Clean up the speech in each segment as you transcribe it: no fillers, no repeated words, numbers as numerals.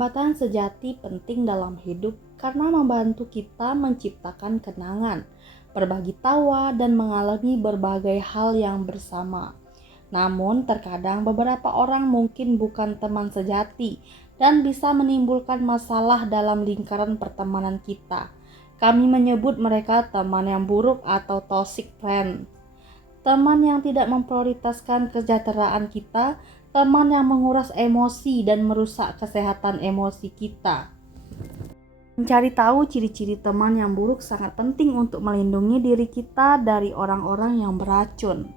Persahabatan sejati penting dalam hidup karena membantu kita menciptakan kenangan, berbagi tawa, dan mengalami berbagai hal yang bersama. Namun, terkadang beberapa orang mungkin bukan teman sejati dan bisa menimbulkan masalah dalam lingkaran pertemanan kita. Kami menyebut mereka teman yang buruk atau toxic friend. Teman yang tidak memprioritaskan kesejahteraan kita, teman yang menguras emosi dan merusak kesehatan emosi kita. Mencari tahu ciri-ciri teman yang buruk sangat penting untuk melindungi diri kita dari orang-orang yang beracun.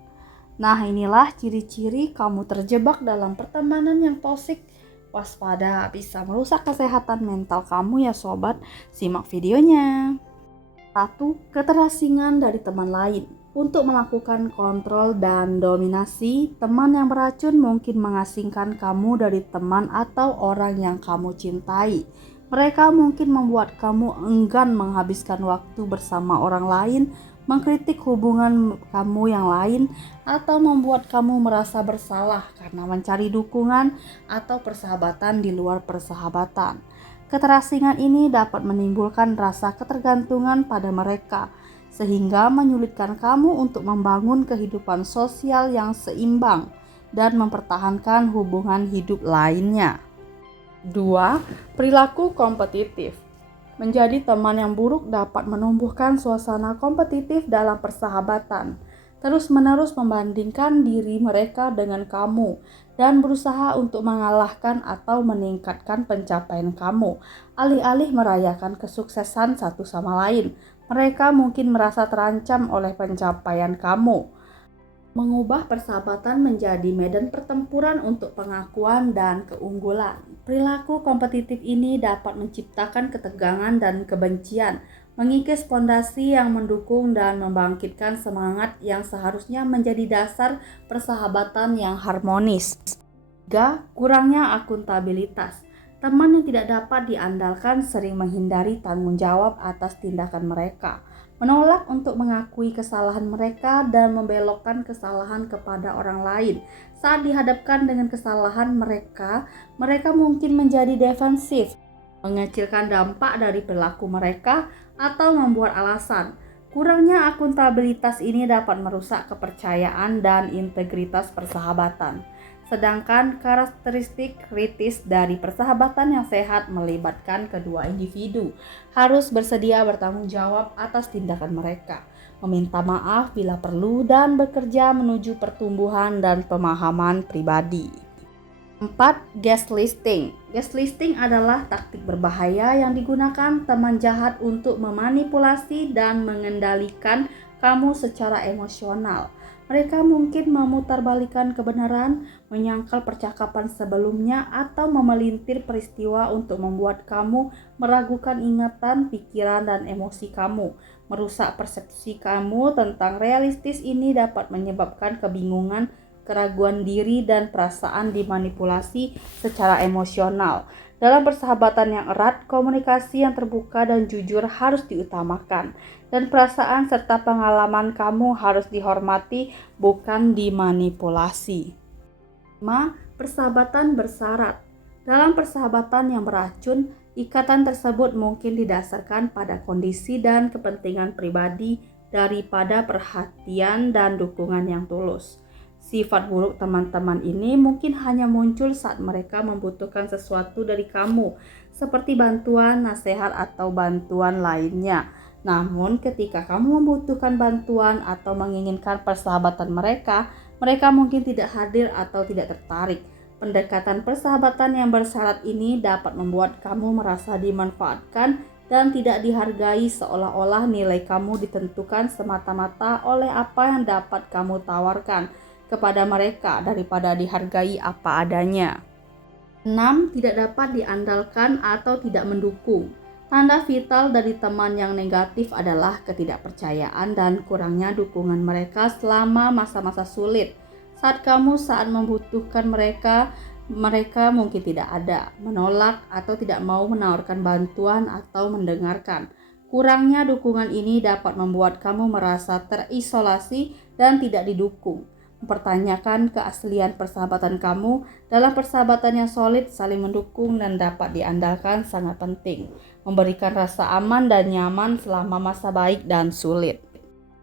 Nah, inilah ciri-ciri kamu terjebak dalam pertemanan yang toksik. Waspada, bisa merusak kesehatan mental kamu ya sobat. Simak videonya. 1. Keterasingan dari teman lain. Untuk melakukan kontrol dan dominasi, teman yang beracun mungkin mengasingkan kamu dari teman atau orang yang kamu cintai. Mereka mungkin membuat kamu enggan menghabiskan waktu bersama orang lain, mengkritik hubungan kamu yang lain, atau membuat kamu merasa bersalah karena mencari dukungan atau persahabatan di luar persahabatan. Keterasingan ini dapat menimbulkan rasa ketergantungan pada mereka, sehingga menyulitkan kamu untuk membangun kehidupan sosial yang seimbang dan mempertahankan hubungan hidup lainnya. 2. Perilaku kompetitif. Menjadi teman yang buruk dapat menumbuhkan suasana kompetitif dalam persahabatan, terus-menerus membandingkan diri mereka dengan kamu, dan berusaha untuk mengalahkan atau meningkatkan pencapaian kamu, alih-alih merayakan kesuksesan satu sama lain. Mereka mungkin merasa terancam oleh pencapaian kamu. Mengubah persahabatan menjadi medan pertempuran untuk pengakuan dan keunggulan. Perilaku kompetitif ini dapat menciptakan ketegangan dan kebencian, mengikis fondasi yang mendukung dan membangkitkan semangat yang seharusnya menjadi dasar persahabatan yang harmonis. 3. Kurangnya akuntabilitas. Teman yang tidak dapat diandalkan sering menghindari tanggung jawab atas tindakan mereka, menolak untuk mengakui kesalahan mereka, dan membelokkan kesalahan kepada orang lain. Saat dihadapkan dengan kesalahan mereka mungkin menjadi defensif, mengecilkan dampak dari perilaku mereka, atau membuat alasan. Kurangnya akuntabilitas ini dapat merusak kepercayaan dan integritas persahabatan. Sedangkan karakteristik kritis dari persahabatan yang sehat melibatkan kedua individu harus bersedia bertanggung jawab atas tindakan mereka, meminta maaf bila perlu, dan bekerja menuju pertumbuhan dan pemahaman pribadi. 4. Gaslighting. Gaslighting adalah taktik berbahaya yang digunakan teman jahat untuk memanipulasi dan mengendalikan kamu secara emosional. Mereka mungkin memutarbalikkan kebenaran, menyangkal percakapan sebelumnya, atau memelintir peristiwa untuk membuat kamu meragukan ingatan, pikiran, dan emosi kamu. Merusak persepsi kamu tentang realistis ini dapat menyebabkan kebingungan, keraguan diri, dan perasaan dimanipulasi secara emosional. Dalam persahabatan yang erat, komunikasi yang terbuka dan jujur harus diutamakan, dan perasaan serta pengalaman kamu harus dihormati, bukan dimanipulasi. 5. Persahabatan bersyarat. Dalam persahabatan yang beracun, ikatan tersebut mungkin didasarkan pada kondisi dan kepentingan pribadi daripada perhatian dan dukungan yang tulus. Sifat buruk teman-teman ini mungkin hanya muncul saat mereka membutuhkan sesuatu dari kamu, seperti bantuan, nasihat, atau bantuan lainnya. Namun, ketika kamu membutuhkan bantuan atau menginginkan persahabatan mereka mungkin tidak hadir atau tidak tertarik. Pendekatan persahabatan yang bersyarat ini dapat membuat kamu merasa dimanfaatkan dan tidak dihargai, seolah-olah nilai kamu ditentukan semata-mata oleh apa yang dapat kamu tawarkan kepada mereka daripada dihargai apa adanya. 6. Tidak dapat diandalkan atau tidak mendukung. Tanda vital dari teman yang negatif adalah ketidakpercayaan dan kurangnya dukungan mereka selama masa-masa sulit. Saat membutuhkan mereka mungkin tidak ada, menolak, atau tidak mau menawarkan bantuan atau mendengarkan. Kurangnya dukungan ini dapat membuat kamu merasa terisolasi dan tidak didukung. mempertanyakan keaslian persahabatan kamu. Dalam persahabatan yang solid, saling mendukung dan dapat diandalkan sangat penting, memberikan rasa aman dan nyaman selama masa baik dan sulit.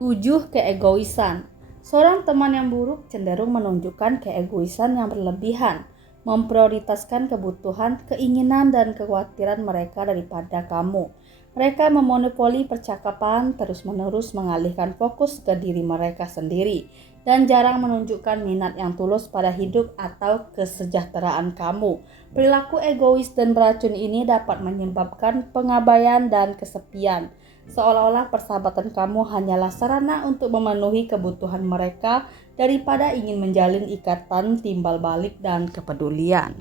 7. Keegoisan. Seorang teman yang buruk cenderung menunjukkan keegoisan yang berlebihan, memprioritaskan kebutuhan, keinginan, dan kekhawatiran mereka daripada kamu. Mereka memonopoli percakapan, terus-menerus mengalihkan fokus ke diri mereka sendiri, dan jarang menunjukkan minat yang tulus pada hidup atau kesejahteraan kamu. Perilaku egois dan beracun ini dapat menyebabkan pengabaian dan kesepian, seolah-olah persahabatan kamu hanyalah sarana untuk memenuhi kebutuhan mereka daripada ingin menjalin ikatan timbal balik dan kepedulian.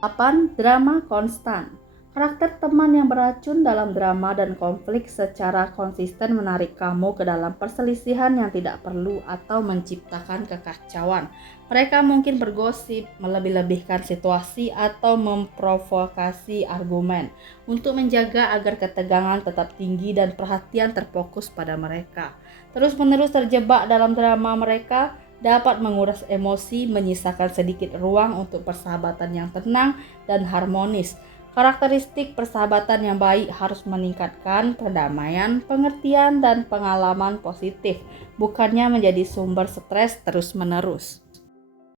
8. Drama konstan. Karakter teman yang beracun dalam drama dan konflik secara konsisten menarik kamu ke dalam perselisihan yang tidak perlu atau menciptakan kekacauan. Mereka mungkin bergosip, melebih-lebihkan situasi, atau memprovokasi argumen untuk menjaga agar ketegangan tetap tinggi dan perhatian terfokus pada mereka. Terus-menerus terjebak dalam drama mereka dapat menguras emosi, menyisakan sedikit ruang untuk persahabatan yang tenang dan harmonis. Karakteristik persahabatan yang baik harus meningkatkan perdamaian, pengertian, dan pengalaman positif, bukannya menjadi sumber stres terus-menerus.